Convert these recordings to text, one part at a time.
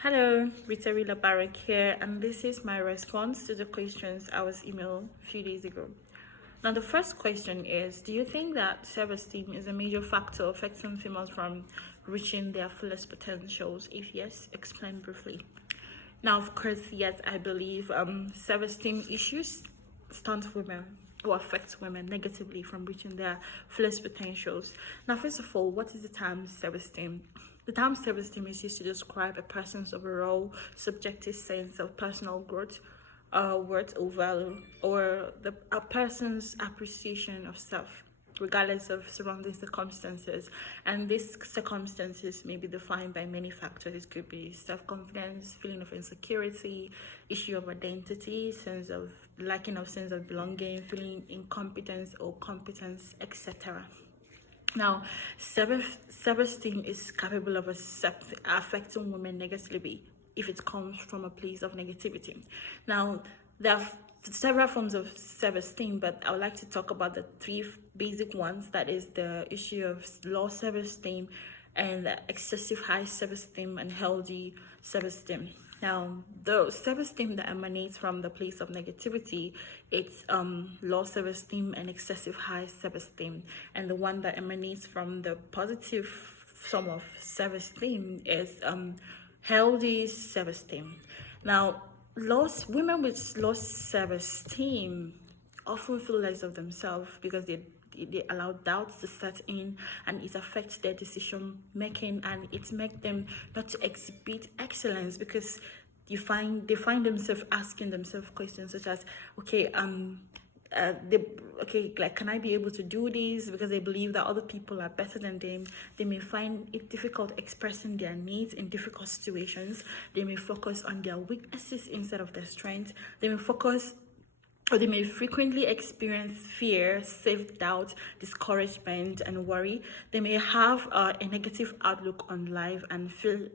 Hello, Rita Barak here, and this is my response to the questions I was emailed a few days ago. Now, the first question is: do you think that self-esteem is a major factor affecting females from reaching their fullest potentials? If yes, explain briefly. Now, of course, yes, I believe self-esteem issues stunt women or affect women negatively from reaching their fullest potentials. Now, first of all, what is the term self-esteem? The term self-esteem is used to describe a person's overall subjective sense of personal growth, worth or value, or a person's appreciation of self, regardless of surrounding circumstances. And these circumstances may be defined by many factors. It could be self-confidence, feeling of insecurity, issue of identity, sense of lacking of sense of belonging, feeling incompetence or competence, etc. Now, self-esteem is capable of affecting women negatively if it comes from a place of negativity. Now, there are several forms of self-esteem, but I would like to talk about the three basic ones. That is the issue of low self-esteem, and excessive high self-esteem, and healthy self-esteem. Now, the self-esteem that emanates from the place of negativity, it's low self-esteem and excessive high self-esteem. And the one that emanates from the positive form of self-esteem is healthy self-esteem. Now, women with low self-esteem often feel less of themselves because they allow doubts to set in, and it affects their decision making, and it makes them not to exhibit excellence because they find themselves asking themselves questions such as, like, can I be able to do this? Because they believe that other people are better than them. They may find it difficult expressing their needs in difficult situations. They may focus on their weaknesses instead of their strengths. They may frequently experience fear, self-doubt, discouragement, and worry. They may have a negative outlook on life and feel,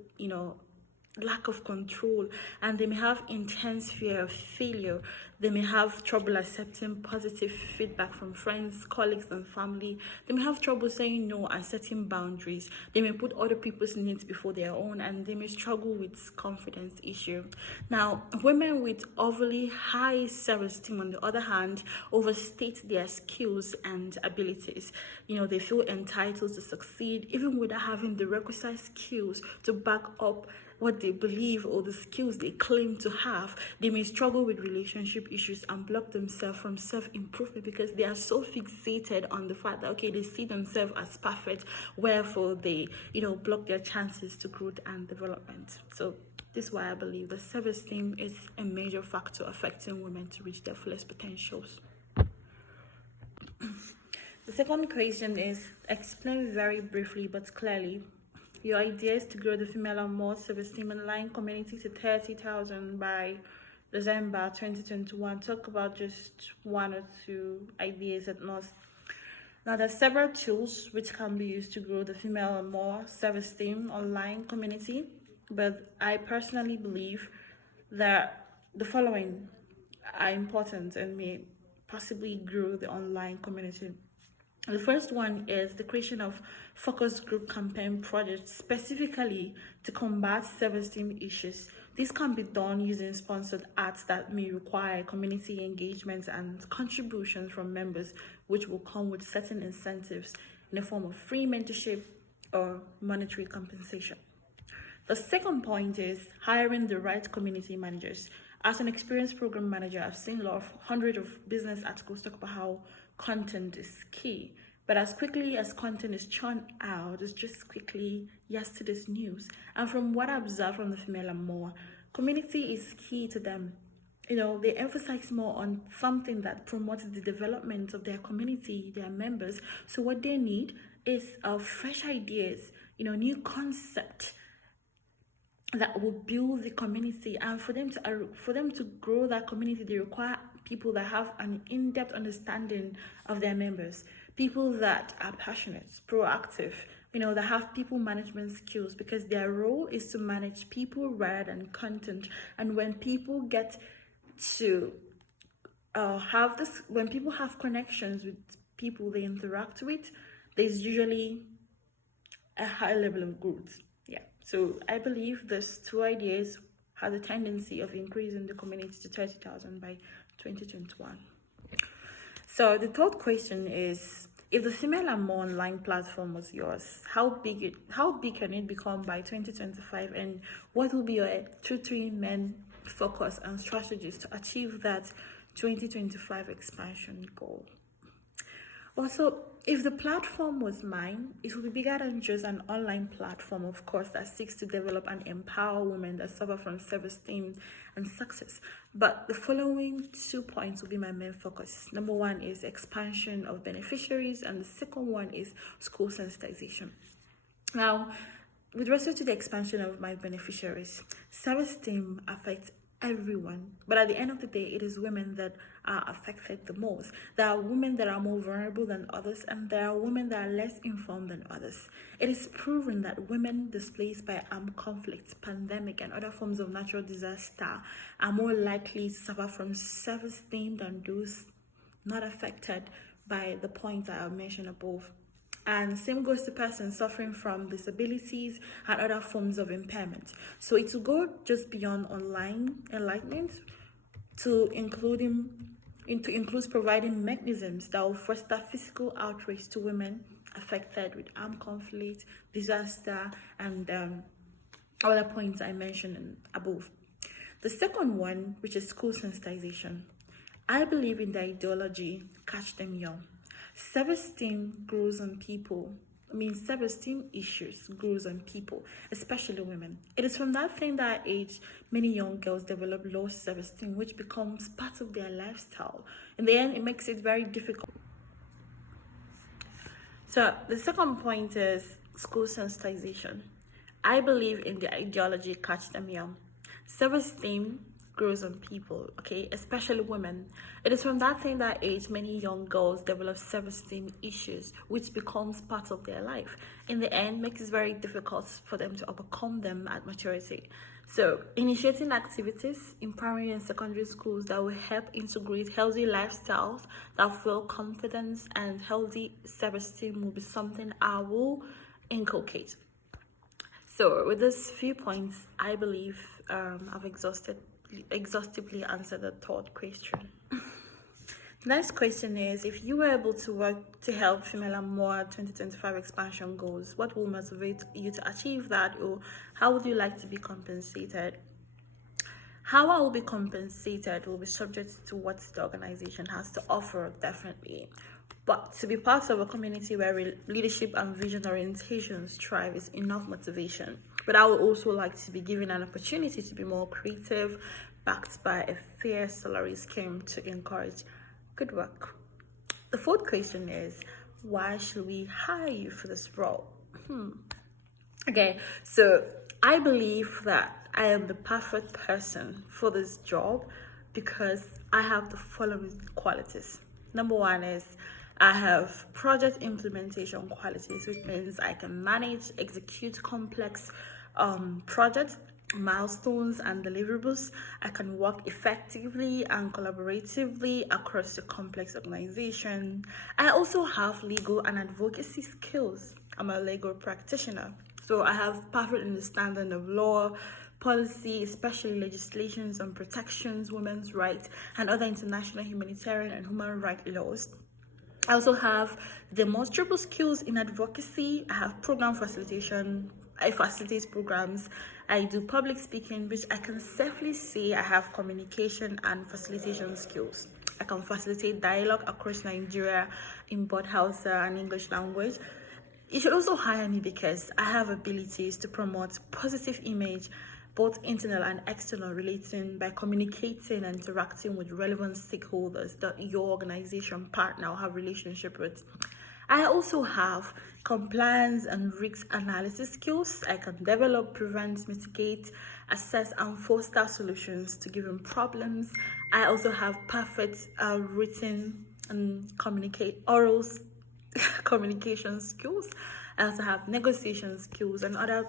lack of control, and they may have intense fear of failure. They may have trouble accepting positive feedback from friends, colleagues, and family. They may have trouble saying no and setting boundaries. They may put other people's needs before their own, and they may struggle with confidence issue. Now, women with overly high self-esteem, on the other hand, overstate their skills and abilities. They feel entitled to succeed even without having the requisite skills to back up what they believe or the skills they claim to have. They may struggle with relationship issues and block themselves from self-improvement because they are so fixated on the fact that they see themselves as perfect, wherefore they block their chances to growth and development. So this is why I believe that self-esteem is a major factor affecting women to reach their fullest potentials. The second question is: explain very briefly but clearly your idea is to grow the female and more self-esteem online community to 30,000 by December 2021. Talk about just one or two ideas at most. Now, there are several tools which can be used to grow the female and more self-esteem online community, but I personally believe that the following are important and may possibly grow the online community. The first one is the creation of focus group campaign projects specifically to combat self-esteem issues. This can be done using sponsored ads that may require community engagement and contributions from members, which will come with certain incentives in the form of free mentorship or monetary compensation. The second point is hiring the right community managers. As an experienced program manager, I've seen hundreds of business articles talk about how content is key. But as quickly as content is churned out, it's just quickly yesterday's news. And from what I observe from the female and more, community is key to them. They emphasize more on something that promotes the development of their community, their members. So what they need is fresh ideas, new concept that will build the community. And for them to grow that community, they require people that have an in-depth understanding of their members, people that are passionate, proactive, that have people management skills, because their role is to manage people rather than content. And when people get to when people have connections with people they interact with, there's usually a high level of growth. Yeah. So I believe these two ideas has a tendency of increasing the community to 30,000 by 2021. So the third question is, if the Female and More online platform was yours, how big can it become by 2025, and what will be your 2 3 main focus and strategies to achieve that 2025 expansion goal? Also, if the platform was mine, it would be bigger than just an online platform, of course, that seeks to develop and empower women that suffer from self-esteem and success. But the following 2 points will be my main focus. Number one is expansion of beneficiaries, and the second one is school sensitization. Now, with respect to the expansion of my beneficiaries, self-esteem affects everyone, but at the end of the day, it is women that are affected the most. There are women that are more vulnerable than others, and there are women that are less informed than others. It is proven that women displaced by armed conflict, pandemic, and other forms of natural disaster are more likely to suffer from self-esteem than those not affected by the points I have mentioned above. And same goes to persons suffering from disabilities and other forms of impairment. So it will go just beyond online enlightenment to include providing mechanisms that will foster physical outreach to women affected with armed conflict, disaster, and other points I mentioned above. The second one, which is school sensitization. I believe in the ideology, catch them young. Self-esteem grows on people. Self-esteem issues grows on people, especially women. It is from that tender age many young girls develop low self-esteem, which becomes part of their lifestyle. In the end, it makes it very difficult. So the second point is school sensitization. I believe in the ideology, catch them young. Self-esteem grows on people, okay, especially women. It is from that tender age many young girls develop self-esteem issues, which becomes part of their life. In the end, makes it very difficult for them to overcome them at maturity. So initiating activities in primary and secondary schools that will help integrate healthy lifestyles that fuel confidence and healthy self-esteem will be something I will inculcate. So with these few points, I believe I've exhaustively answered the third question. The next question is, if you were able to work to help Female and More 2025 expansion goals, what will motivate you to achieve that, or how would you like to be compensated? How I will be compensated will be subject to what the organization has to offer, definitely. But to be part of a community where leadership and vision orientations thrive is enough motivation. But I would also like to be given an opportunity to be more creative, backed by a fair salary scheme to encourage good work. The fourth question is, why should we hire you for this role? Okay, so I believe that I am the perfect person for this job because I have the following qualities. Number one is I have project implementation qualities, which means I can manage, execute complex projects, milestones, and deliverables. I can work effectively and collaboratively across the complex organization. I also have legal and advocacy skills. I'm a legal practitioner, so I have perfect understanding of law, policy, especially legislations on protections, women's rights, and other international humanitarian and human rights laws. I also have demonstrable skills in advocacy. I have program facilitation. I facilitate programs. I do public speaking, which I can safely say I have communication and facilitation skills. I can facilitate dialogue across Nigeria in both Hausa and English language. You should also hire me because I have abilities to promote positive image, both internal and external, relating by communicating and interacting with relevant stakeholders that your organization partner or have relationship with. I also have compliance and risk analysis skills. I can develop, prevent, mitigate, assess, and foster solutions to given problems. I also have perfect written and oral communication skills. I also have negotiation skills and other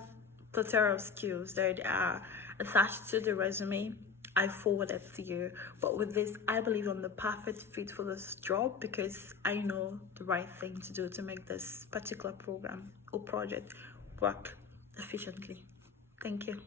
plethora of skills that are attached to the resume I forwarded to you. But with this, I believe I'm the perfect fit for this job because I know the right thing to do to make this particular program or project work efficiently. Thank you.